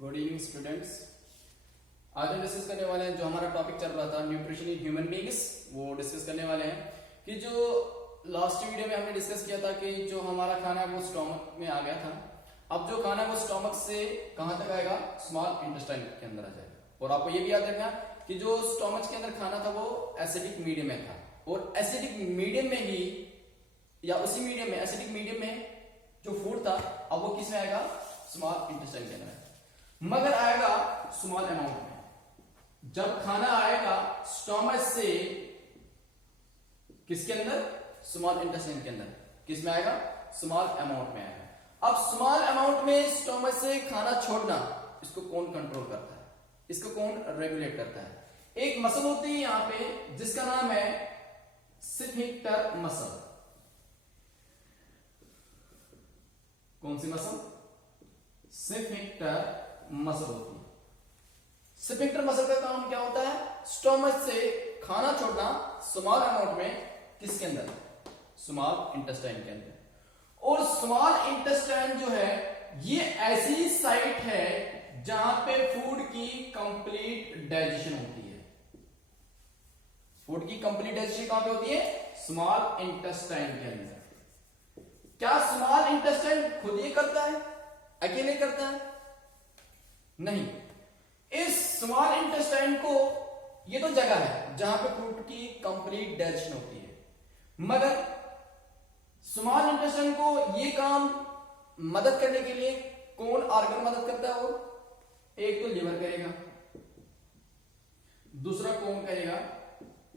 Good evening students. आज हम discuss करने वाले हैं जो हमारा टॉपिक चल रहा था न्यूट्रिशन इन ह्यूमन बीइंग्स, वो डिस्कस करने वाले हैं कि जो लास्ट वीडियो में हमने डिस्कस किया था कि जो हमारा खाना है वो स्टोमक में आ गया था। अब जो खाना है वो स्टोमक से कहां तक आएगा? स्मॉल इंटेस्टाइन के अंदर आ जाएगा। और आपको ये भी याद रखना कि जो स्टोमक के अंदर खाना था वो एसिडिक मीडियम में था, और एसिडिक मीडियम में ही या उसी मीडियम में एसिडिक मीडियम में जो फूड था अब वो किस में आएगा? स्मॉल इंटेस्टाइन के अंदर, मगर आएगा स्मॉल अमाउंट में। जब खाना आएगा स्टोमक से किसके अंदर? स्मॉल इंटेस्टाइन के अंदर। किस में आएगा? स्मॉल अमाउंट में आएगा। अब स्मॉल अमाउंट में स्टोमक से खाना छोड़ना, इसको कौन कंट्रोल करता है? इसको कौन रेगुलेट करता है? एक मसल होती है यहां पे जिसका नाम है स्फिंक्टर मसल। कौन सी मसल? स्फिंक्टर मसल होती है। स्फिंक्टर मसल का काम क्या होता है? स्टोमक से खाना छोड़ना स्मॉल अमाउंट में, किसके अंदर? स्मॉल इंटेस्टाइन के अंदर। और स्मॉल इंटेस्टाइन जो है ये ऐसी साइट है जहां पे फूड की कंप्लीट डाइजेशन होती है। फूड की कंप्लीट डाइजेशन कहां पे होती है? स्मॉल इंटेस्टाइन के अंदर। क्या स्मॉल इंटेस्टाइन खुद ये करता है? अकेले करता है? नहीं। इस स्मॉल इंटेस्टाइन को, ये तो जगह है जहां पे फूड की कंप्लीट डाइजेशन होती है, मगर स्मॉल इंटेस्टाइन को ये काम मदद करने के लिए कौन ऑर्गन मदद करता है? वो एक तो लिवर करेगा, दूसरा कौन करेगा?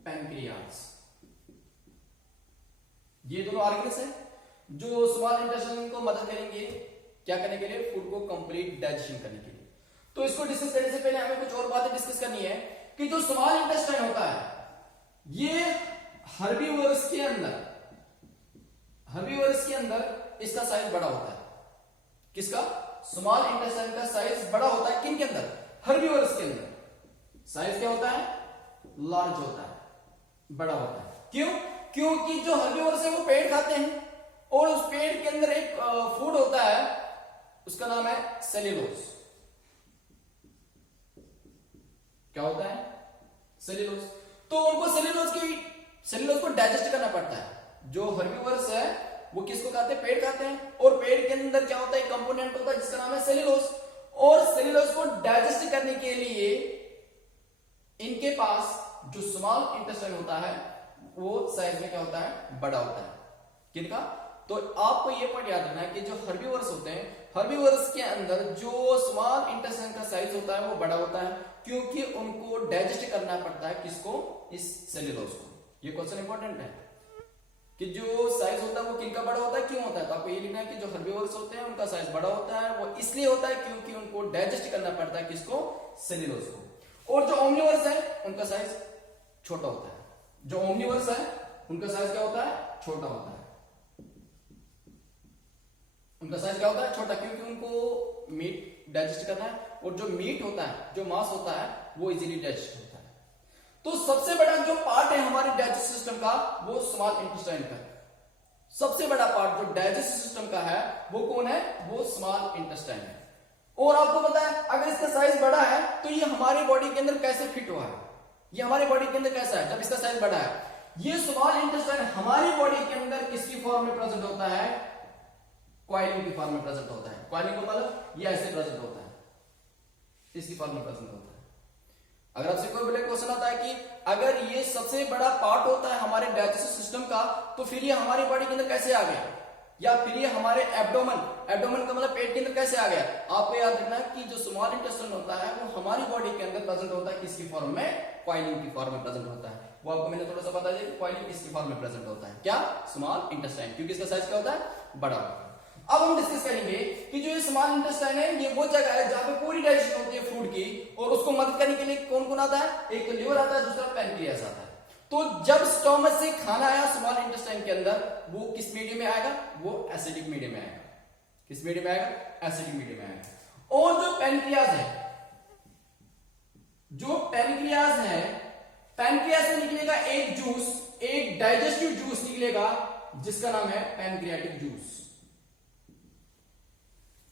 पैनक्रियास। ये दोनों ऑर्गन्स है जो स्मॉल इंटेस्टाइन को मदद करेंगे क्या करने के लिए? फूड को कंप्लीट डाइजेशन करने के लिए। तो इसको डिस्कस करने से पहले हमें कुछ और बातें डिस्कस करनी है कि जो स्मॉल इंटेस्टाइन होता है ये हर्बीवोरस के अंदर इसका साइज बड़ा होता है। किसका? स्मॉल इंटेस्टाइन का साइज बड़ा होता है। किन के अंदर? हर्बीवोरस के अंदर साइज क्या होता है? लार्ज होता है, बड़ा होता है। क्यों? क्योंकि जो हर्बीवोरस है वो पेड़ खाते हैं, और उस पेड़ के अंदर एक फूड होता है, उसका नाम है सेल्यूलोज। क्या होता है? सेल्यूलोज। तो उनको सेल्यूलोज को डाइजेस्ट करना पड़ता है। जो हर्बीवोरस है वो किसको खाते हैं? पेड़ खाते हैं, और पेड़ के अंदर क्या होता है? कंपोनेंट होता है जिसका नाम है सेल्यूलोज। और सेल्यूलोज को डाइजेस्ट करने के लिए इनके पास जो स्मॉल इंटेस्टाइन होता है वो साइज में क्या होता है? बड़ा होता है। किनका? तो आपको ये पॉइंट याद रखना है कि जो हर्बीवोरस होते हैं, हर्बीवोरस के अंदर जो स्मॉल इंटेस्टाइन का साइज होता है वो बड़ा होता है, क्योंकि उनको डाइजेस्ट करना पड़ता है। किसको? इस सेल्यूलोज को। ये क्वेश्चन इंपॉर्टेंट है कि जो साइज होता है वो किनका बड़ा होता है, क्यों होता है? तो आपको ये लिखना है कि जो हर्बीवोरस होते हैं उनका साइज बड़ा होता है, वो इसलिए होता है क्योंकि उनको डाइजेस्ट करना पड़ता है। किसको? सेल्यूलोज को। और जो ओमनिवोरस है उनका साइज छोटा होता है। जो ओमनिवोरस है उनका साइज क्या होता है? छोटा होता है। उनका साइज क्या होता है? छोटा, क्योंकि उनको मीट डाइजेस्ट करना है, और जो मीट होता है, जो मांस होता है, वो इजीली डाइजेस्ट होता है। तो सबसे बड़ा जो पार्ट है हमारे डाइजेस्ट सिस्टम का वो स्मॉल इंटेस्टाइन का। सबसे बड़ा पार्ट जो डाइजेस्ट सिस्टम का है वो कौन है? वो स्मॉल इंटेस्टाइन है। और आपको पता है अगर इसका साइज बड़ा है तो ये हमारी बॉडी के अंदर कैसे फिट हुआ है? ये हमारी बॉडी के अंदर कैसा है जब इसका साइज बड़ा है? ये स्मॉल इंटेस्टाइन हमारी बॉडी के अंदर किसकी फॉर्म में प्रेजेंट होता है? क्वाइलिन की फॉर्म में प्रेजेंट होता है। क्वाइलिन को मतलब ये ऐसे प्रेजेंट होता है, इसकी फॉर्म में प्रेजेंट होता है। अगर आपसे कोई बड़े क्वेश्चन आता है कि अगर ये सबसे बड़ा पार्ट होता है हमारे डाइजेस्टिव सिस्टम का, तो फिर ये हमारी बॉडी के अंदर कैसे आ गया? या फिर ये हमारे एब्डोमेन का मतलब पेट के अंदर कैसे आ गया? आपको याद रखना कि जो स्मॉल इंटेस्टाइन होता है वो हमारी बॉडी के अंदर प्रेजेंट होता है। किसकी फॉर्म में? क्वाइलिन की फॉर्म में प्रेजेंट होता है। वो आपको मैंने थोड़ा सा बता दिया, क्वाइलिन किसकी फॉर्म में प्रेजेंट होता है? क्या? स्मॉल इंटेस्टाइन, क्योंकि इसका साइज क्या होता है? बड़ा होता है। अब हम डिस्कस करेंगे कि जो ये स्मॉल इंटेस्टाइन है ये वो जगह है जहां पे पूरी डाइजेशन होती है फूड की, और उसको मदद करने के लिए कौन कौन आता है? एक तो लिवर आता है, दूसरा पैनक्रियास आता है। तो जब स्टोमक से खाना आया स्मॉल इंटेस्टाइन के अंदर, वो किस मीडियम में आएगा? वो एसिडिक मीडियम में आएगा। किस मीडियम में आएगा? एसिडिक मीडियम में आएगा। और जो पैनक्रियास है, पैनक्रियास से निकलेगा एक जूस, एक डाइजेस्टिव जूस निकलेगा जिसका नाम है पैनक्रियाटिक जूस।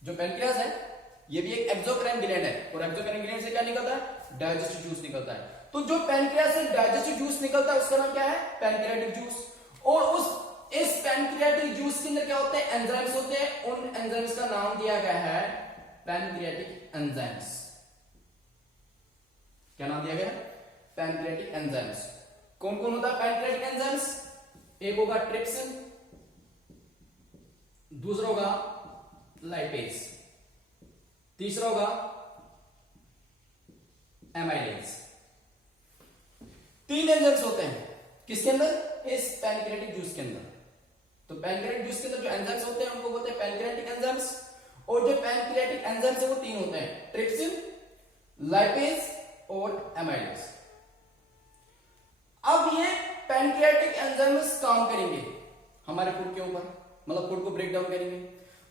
जो पैनक्रियास है ये भी एक एक्सोक्राइन ग्लैंड है, और एक्सोक्राइन ग्लैंड से क्या निकलता है? डाइजेस्टिव जूस निकलता है। तो जो पैनक्रियास से डाइजेस्टिव जूस निकलता है उसका नाम क्या है? Pancreatic juice. और इस पैनक्रियाटिक जूस के अंदर क्या होते हैं? एंजाइम्स होते हैं। उन एंजाइम्स का नाम दिया गया है पैनक्रियाटिक एंजाइम्स। क्या नाम दिया गया है? Pancreatic enzymes. कौन कौन होता है पैनक्रियाटिक एंजाइम्स? एक होगा ट्रिप्सिन, दूसरा होगा लाइपेज, तीसरा होगा एमाइलेज। 3 एंजाइम्स होते हैं किसके अंदर? इस पैनक्रियाटिक जूस के अंदर। तो पैनक्रियाटिक जूस के अंदर जो एंजाइम्स होते हैं उनको बोलते हैं पैनक्रियाटिक एंजाइम्स। और जो पैनक्रियाटिक एंजाइम्स है वो 3 होते हैं, ट्रिप्सिन, लाइपेज और एमाइलेज। अब ये पैनक्रियाटिक एंजाइम्स काम करेंगे हमारे फूड के ऊपर, मतलब फूड को ब्रेक डाउन करेंगे।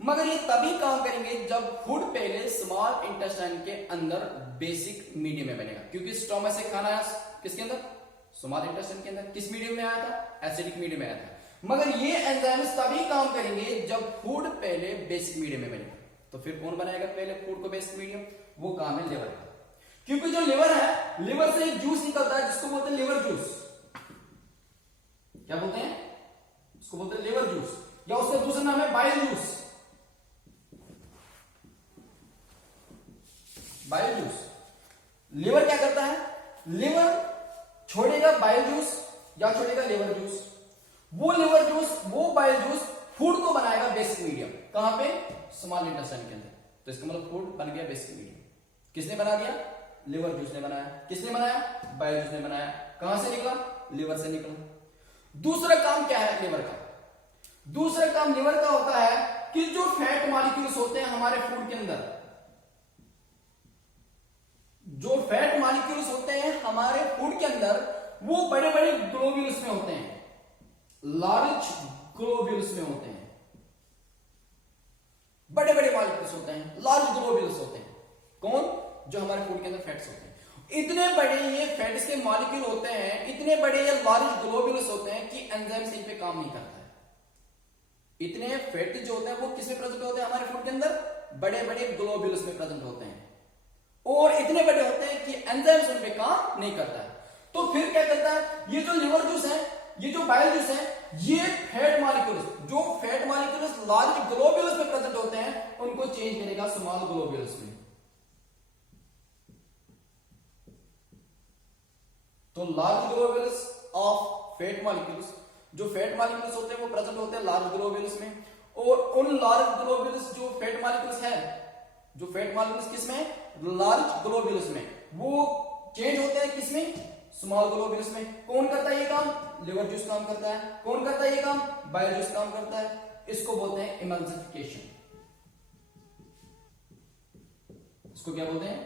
मगर ये तभी काम करेंगे जब फूड पहले स्मॉल इंटेस्टाइन के अंदर बेसिक मीडियम में बनेगा, क्योंकि स्टोमक से खाना आया किसके अंदर? स्मॉल इंटेस्टाइन के अंदर। किस मीडियम में आया था? एसिडिक मीडियम में आया था। मगर ये एंजाइम्स तभी काम करेंगे जब फूड पहले बेसिक मीडियम में बनेगा। तो फिर कौन बनाएगा पहले फूड को बेसिक मीडियम? वो काम है लिवर का। क्योंकि जो लिवर है, लिवर से एक जूस निकलता है जिसको बोलते हैं लिवर जूस। क्या बोलते हैं? उसको बोलते हैं लिवर जूस, या उसका दूसरा नाम है bile juice. Bile juice. Liver क्या करता है? लिवर छोड़ेगा बाइल जूस या छोड़ेगा लिवर जूस। वो लिवर जूस, वो बाइल जूस फूड को बनाएगा बेसिक मीडियम। कहां पे? स्मॉल इंटेस्टाइन के अंदर। तो इसका मतलब फूड बन गया बेसिक मीडियम। किसने बना दिया? लिवर जूस ने बनाया। किसने बनाया? बाइल जूस ने बनाया। कहां से निकला? लिवर से निकला। दूसरा काम क्या है लिवर का? दूसरा काम लिवर का होता है कि जो फैट मॉलिक्यूल्स होते हैं हमारे फूड के अंदर, जो फैट मॉलिक्यूल्स होते हैं हमारे फूड के अंदर, वो बड़े बड़े ग्लोब्यूल्स में होते हैं, लार्ज ग्लोब्यूल्स में होते हैं। बड़े बड़े मॉलिक्यूल्स होते हैं, लार्ज ग्लोब्यूल्स होते हैं। कौन? जो हमारे फूड के अंदर फैट्स होते हैं। इतने बड़े ये फैट्स के मॉलिक्यूल होते हैं, इतने बड़े ये लार्ज ग्लोब्यूल्स होते हैं कि एंजाइम्स इन पे काम नहीं करता है। इतने फैट जो होते हैं वो किसमें प्रेजेंट होते हैं हमारे फूड के अंदर? बड़े बड़े ग्लोब्यूल्स में प्रेजेंट होते हैं, और इतने बड़े होते हैं कि एंजाइम्स उन पे काम नहीं करता है। तो फिर क्या करता है? ये जो लिवर जूस है, ये जो बाइल जूस है, ये फैट मॉलिक्यूल्स, जो फैट मॉलिक्यूल्स लार्ज ग्लोब्यूल्स में प्रेजेंट होते हैं, उनको चेंज करेगा स्मॉल ग्लोब्यूल्स में। तो large globules of fat molecules, जो फैट मॉलिक्यूल्स होते हैं वो प्रेजेंट होते हैं लार्ज ग्लोब्यूल्स में। और उन लार्ज ग्लोब्यूल्स जो फैट मॉलिक्यूल्स है, जो फैट मॉलिक्यूल्स किसमें? लार्ज ग्लोब्यूल्स में, वो चेंज होते हैं किसमें? स्मॉल ग्लोब्यूल्स में। कौन करता है ये काम? लिवर जूस काम करता है। कौन करता है ये काम? बाइल जूस काम करता है। इसको बोलते हैं इमल्सिफिकेशन। इसको क्या बोलते हैं?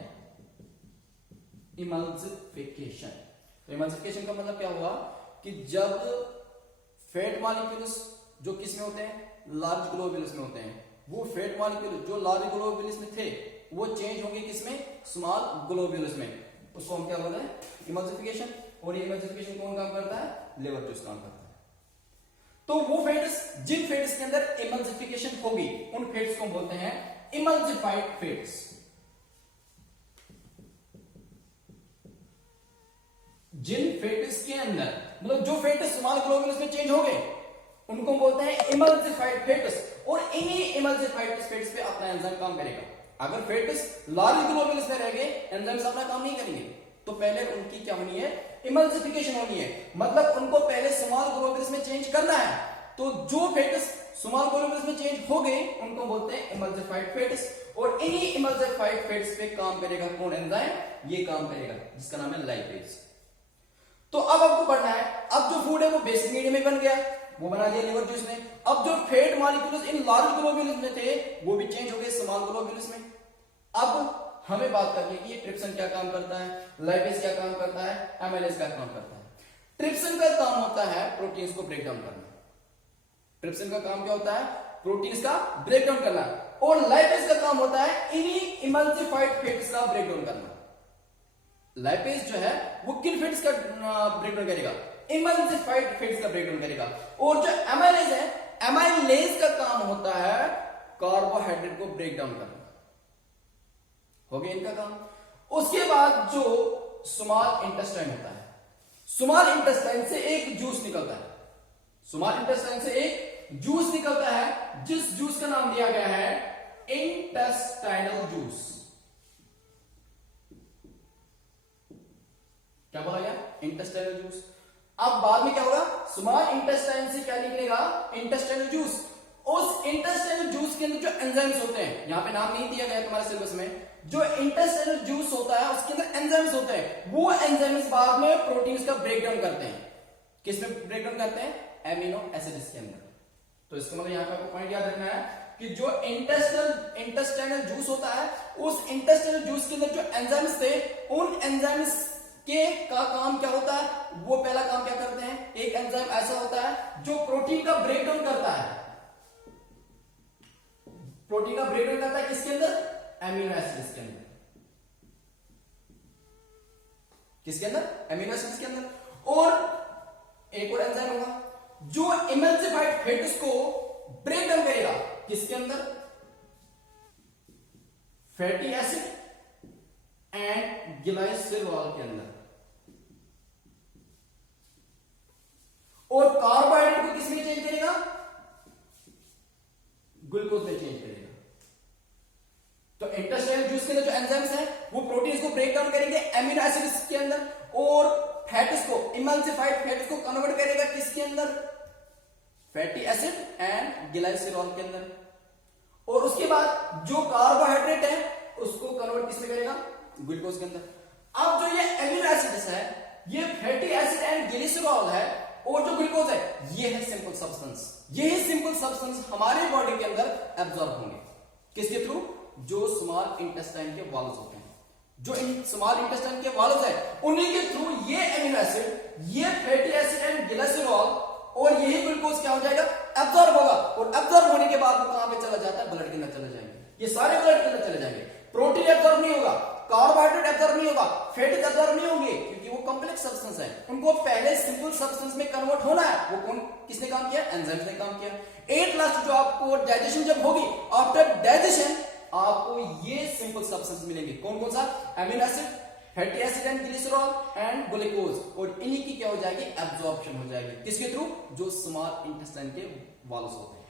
इमल्सिफिकेशन। तो इमल्सिफिकेशन का मतलब क्या हुआ कि जब फैट मॉलिक्यूल्स जो किस में होते हैं? लार्ज ग्लोब्यूल्स में होते हैं, वो फैट मॉलिक्यूल जो लार्ज ग्लोब्यूल्स में थे वो चेंज होंगे किसमें? स्मॉल ग्लोब्यूल्स में। उसको हम क्या बोलते हैं? इमल्सिफिकेशन। और ये इमल्सिफिकेशन कौन काम करता है? लिवर जूस काम करता है। तो वो फैट्स, जिन फैट्स के अंदर इमल्सिफिकेशन होगी, उन फैट्स को बोलते हैं इमल्सिफाइड फैट्स। जिन फैट्स के अंदर, मतलब जो फैट्स स्मॉल ग्लोब्यूल्स में चेंज हो गए, उनको बोलते हैं इमल्सिफाइड फैट्स। और इन्हीं इमल्सिफाइड फैट्स पे अपना एंजाइम काम करेगा। अगर फैट्स लार्ज ग्लोब्यूल्स में रह गए, एंजाइम्स अपना काम नहीं करेंगे। तो पहले उनकी क्या होनी है? इमल्सिफिकेशन होनी है, मतलब उनको पहले स्मॉल ग्लोब्यूल्स में चेंज करना है। तो जो फैट्स स्मॉल ग्लोब्यूल्स में चेंज हो गए उनको बोलते हैं इमल्सिफाइड फैट्स। और इन्हीं इमल्सिफाइड फैट्स पे काम करेगा कौन एंजाइम? ये काम करेगा जिसका नाम है लाइपेज। तो अब आपको पढ़ना है, अब जो फूड है वो बेसिक मीडियम में बन गया, वो बना दिया लिवर जूस ने। अब जो fat molecules in large globules में थे वो भी चेंज हो गए स्मॉल ग्लोब्यूल्स में। अब हमें बात करनी है कि ये ट्रिप्सिन क्या काम करता है, लाइपेज क्या काम करता है, एमाइलेज क्या काम करता है। ट्रिप्सिन का काम होता है प्रोटीन्स को ब्रेक डाउन करना। ट्रिप्सिन का काम क्या होता है? प्रोटीन्स का ब्रेक डाउन करना। और लाइपेज का काम होता है इन्हीं इमल्सिफाइड फैट्स का ब्रेक डाउन करना। लाइपेज जो है वो किन फैट्स का ब्रेक डाउन करेगा? इमल्सिफाइड फैट्स का ब्रेक डाउन करेगा। और जो एमाइलेज है, एमाइलेज का काम होता है कार्बोहाइड्रेट को ब्रेक डाउन करना। हो गया इनका काम। उसके बाद जो स्मॉल इंटेस्टाइन होता है, स्मॉल इंटेस्टाइन से एक जूस निकलता है, स्मॉल इंटेस्टाइन से एक जूस निकलता है, जिस जूस का नाम दिया गया है इंटेस्टाइनल जूस। क्या बोला गया? Intestinal juice. अब बाद में क्या होगा? स्मॉल इंटेस्टाइन से क्या निकलेगा? Intestinal juice. उस इंटेस्टाइनल जूस के अंदर जो एंजाइम्स होते हैं, यहां पे नाम नहीं दिया गया तुम्हारे सिलेबस में, जो इंटेस्टाइनल जूस होता है उसके अंदर एंजाइम्स होते हैं, वो एंजाइम्स बाद में प्रोटीन्स का ब्रेकडाउन करते हैं। किसमें ब्रेकडाउन करते हैं? एमिनो एसिड्स के अंदर। तो इसका मतलब यहां पे आपको पॉइंट याद रखना है कि जो इंटेस्टाइनल जूस होता है, उस इंटेस्टाइनल जूस के अंदर जो एंजाइम्स थे, उन एंजाइम्स के का काम क्या होता है? वो पहला काम क्या करते हैं? एक एंजाइम ऐसा होता है जो प्रोटीन का ब्रेकडाउन करता है। प्रोटीन का ब्रेकडाउन करता है किसके अंदर? एमिनो एसिड्स के अंदर। किसके अंदर? एमिनो एसिड्स के अंदर। और एक और एंजाइम होगा जो इमल्सिफाइड फैट्स को ब्रेकडाउन करेगा। किसके अंदर? फैटी एसिड एंड ग्लाइसरॉल के अंदर। और कार्बोहाइड्रेट को किसमें चेंज करेगा? ग्लूकोज में चेंज करेगा। तो इंटेस्टाइनल जूस के अंदर जो एंजाइम्स हैं वो प्रोटीन्स को ब्रेक डाउन करेंगे एमिनो एसिड्स के अंदर, और फैट्स को, इमल्सिफाइड फैट्स को कन्वर्ट करेगा किसके अंदर? फैटी एसिड एंड ग्लाइसरॉल के अंदर। और उसके बाद जो कार्बोहाइड्रेट है उसको कन्वर्ट किसमें करेगा? ग्लूकोज के अंदर। अब जो ये एमिनो एसिड्स है, ये फैटी एसिड एंड ग्लिसरॉल है, और जो ग्लूकोज है ये है सिंपल सब्सटेंस। यही सिंपल सब्सटेंस हमारे बॉडी के अंदर एब्जॉर्ब होंगे। किसके थ्रू? जो स्मॉल इंटेस्टाइन के वॉल्स होते हैं, जो स्मॉल इंटेस्टाइन के वॉल्स है, उन्हीं के थ्रू ये एमिनो एसिड, ये फैटी एसिड एंड ग्लिसरॉल और यही ग्लूकोज क्या हो जाएगा? एब्जॉर्ब होगा। और एब्जॉर्ब होने के बाद वो कहां पे चला जाता है? ब्लड के अंदर चले जाएंगे। ये सारे ब्लड के अंदर चले जाएंगे। प्रोटीन एब्जॉर्ब नहीं होगा, कार्बोहाइड्रेट एब्जॉर्ब नहीं होगा, फैट एब्जॉर्ब नहीं होंगे, क्योंकि वो कॉम्प्लेक्स सब्सटेंस है। उनको पहले सिंपल सब्सटेंस में कन्वर्ट होना है। वो कौन, किसने काम किया? एंजाइम्स ने काम किया। एट लास्ट जो आपको डाइजेशन जब होगी, आफ्टर डाइजेशन आपको ये सिंपल सब्सटेंस मिलेंगे। कौन कौन सा? Amino acid, fatty acid and glycerol and glucose. और इन्हीं की क्या हो जाएगी? एब्जॉर्प्शन हो जाएगी। किसके थ्रू? जो स्मॉल इंटेस्टाइन के वॉल्स होते हैं।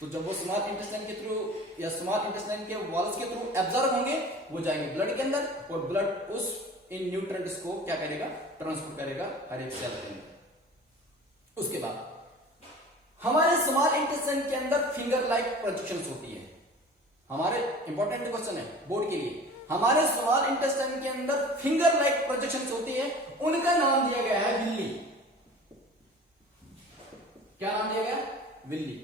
तो जब वो स्मॉल इंटेस्टाइन के थ्रू या स्मॉल इंटेस्टाइन के वॉल्स के थ्रू एब्जॉर्ब होंगे, वो जाएंगे ब्लड के अंदर, और ब्लड उस इन न्यूट्रिएंट्स को क्या करेगा? ट्रांसफर करेगा हर एक सेल के अंदर। उसके बाद हमारे स्मॉल इंटेस्टाइन के अंदर फिंगर लाइक प्रोजेक्शंस होती है। हमारे इंपॉर्टेंट क्वेश्चन है बोर्ड के लिए। हमारे स्मॉल इंटेस्टाइन के अंदर फिंगर लाइक प्रोजेक्शंस होती है, उनका नाम दिया गया है विल्ली। क्या नाम दिया गया? विल्ली।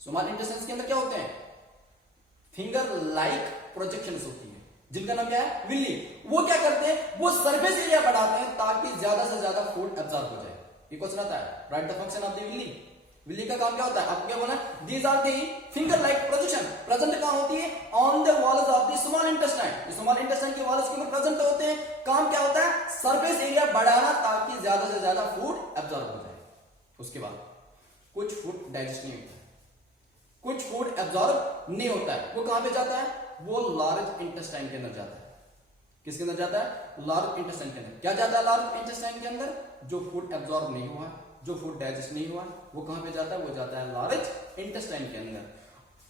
स्मॉल इंटेस्टाइन के अंदर क्या होते हैं? फिंगर लाइक प्रोजेक्शंस होती है, जिनका नाम क्या है? विल्ली। वो क्या करते हैं? वो सरफेस एरिया बढ़ाते हैं ताकि ज्यादा से ज्यादा फूड एब्जॉर्ब हो जाए। ये क्वेश्चन आता है, write the function of the villi. Villi का काम क्या होता है? आपको क्या बोला? These are the finger like projection. Present कहां होती है? On the walls of the small intestine. Small intestine के वॉल्स के ऊपर प्रेजेंट होते हैं। काम क्या होता है? सरफेस एरिया बढ़ाना ताकि ज्यादा से ज्यादा फूड एब्जॉर्ब हो जाए। उसके बाद कुछ फूड डाइजेस्ट नहीं होता है, कुछ फूड एब्जॉर्ब नहीं होता है। वो कहां पे जाता है? वो लार्ज इंटेस्टाइन के अंदर जाता है। किसके अंदर जाता है? लार्ज इंटेस्टाइन के अंदर। क्या जाता है लार्ज इंटेस्टाइन के अंदर? जो फूड एब्जॉर्ब नहीं हुआ, जो फूड डाइजेस्ट नहीं हुआ, वो कहां पे जाता है? वो जाता है लार्ज इंटेस्टाइन के अंदर।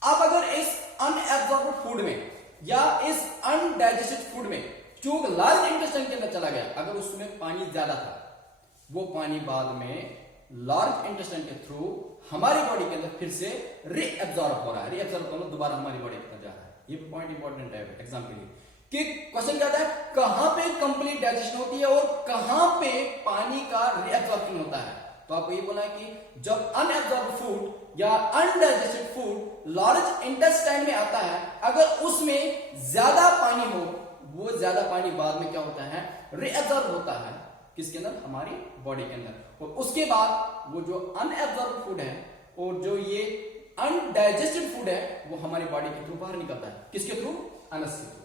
अब अगर इस अनएब्जॉर्ब्ड फूड में या इस अनडाइजेस्टेड फूड में चूंकि लार्ज इंटेस्टाइन के अंदर चला गया, अगर उसमें पानी ज्यादा था, वो पानी बाद में लार्ज इंटेस्टाइन के थ्रू हमारी बॉडी के अंदर फिर से रीएब्जॉर्ब हो रहा है। रीएब्जॉर्ब मतलब दोबारा हमारी बॉडी के अंदर जा रहा है। ये पॉइंट इंपॉर्टेंट है एग्जाम के लिए कि क्वेश्चन क्या आता है? कहां पे कंप्लीट डाइजेशन होती है और कहां पे पानी का रीएब्जॉर्प्शन होता है। तो आपको ये बोला है कि जब अनएब्जॉर्ब फूड या अनडाइजेस्टेड फूड लार्ज इंटेस्टाइन में आता है, अगर उसमें ज्यादा पानी हो, वो ज्यादा पानी बाद में क्या होता है? रीएब्जॉर्ब होता है। किसके अंदर? हमारी बॉडी के अंदर। और उसके बाद वो जो अनएब्जॉर्ब फूड है और जो ये अनडाइजेस्टेड फूड है, वो हमारी बॉडी के थ्रू बाहर निकलता है। किसके थ्रू? अनस के थ्रू।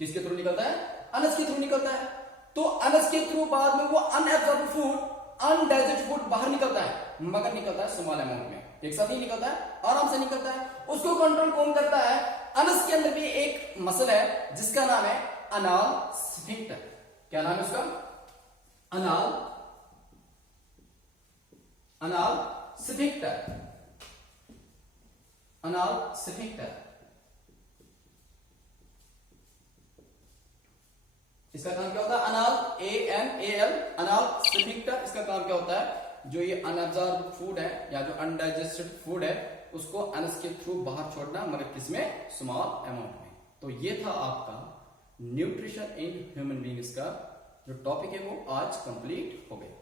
किसके थ्रू निकलता है? अनस के थ्रू निकलता है। तो अनस के थ्रू बाद में वो अनएब्जॉर्ब फूड, अनडाइजेस्टेड फूड बाहर निकलता है, मगर निकलता है स्मॉल अमाउंट में। एक साथ नहीं निकलता है, आराम से निकलता है। उसको कंट्रोल कौन करता है? अनस के अंदर भी एक मसल है जिसका नाम है अनाल स्फिंक्टर। क्या नाम है उसका? अनाल स्फिंक्टर। अनाल स्फिंक्टर, इसका काम क्या होता है? अनाल, ANAL, अनाल स्फिंक्टर। इसका काम क्या होता है? जो ये अनअब्जॉर्ब फूड है या जो अनडाइजेस्टेड फूड है उसको अनस के थ्रू बाहर छोड़ना, मगर किसमें? स्मॉल अमाउंट में। तो ये था आपका न्यूट्रिशन इन ह्यूमन बींग्स का जो टॉपिक है वो आज कंप्लीट हो गया।